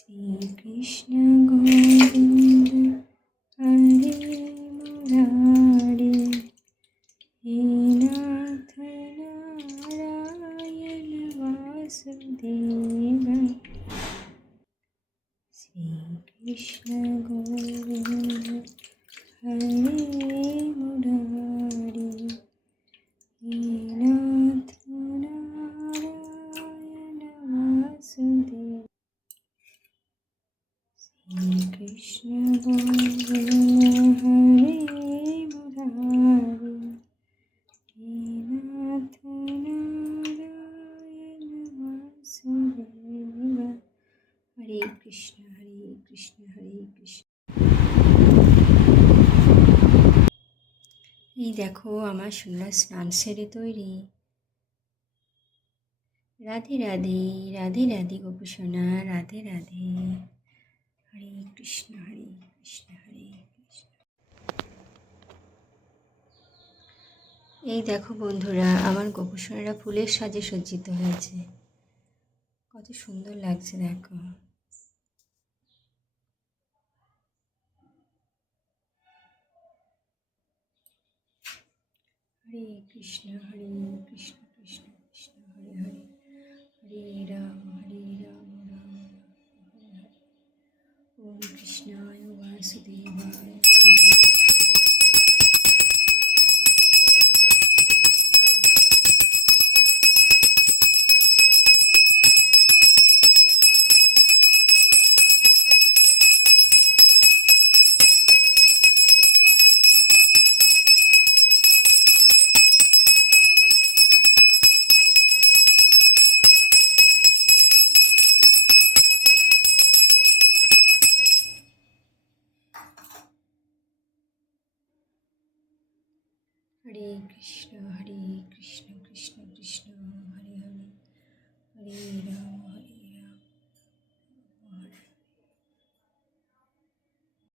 শ্রীকৃষ্ণ গোবিন্দ হরে মুরারি, হে নাথ নারায়ণ বাসুদেব। শ্রীকৃষ্ণ গোবিন্দ হরে মুরারি, হে নাথ নারায়ণ বাসুদেব। শ্রীকৃষ্ণ গোবিন্দ হরে মুরারি, হে নাথ নারায়ণ বাসুদেব। হরে কৃষ্ণ হরে কৃষ্ণ হরে কৃষ্ণ। এই দেখো আমার সুন্দর স্নান সেরে তৈরি। রাধে রাধে রাধে রাধে গোপীসোনা, রাধে রাধে। হরে কৃষ্ণ হরে কৃষ্ণ হরে কৃষ্ণ। এই দেখো বন্ধুরা, আমার গোপীসোনারা ফুলের সাজে সজ্জিত হয়েছে। কত সুন্দর লাগছে দেখো। হরে কৃষ্ণ হরে কৃষ্ণ কৃষ্ণ কৃষ্ণ হরে হরে, হরে রাম রাম রাম হরে হরে। ওম কৃষ্ণায় বাসুদেবায়। হরে কৃষ্ণ কৃষ্ণ কৃষ্ণ হরে হরে, হরে রাম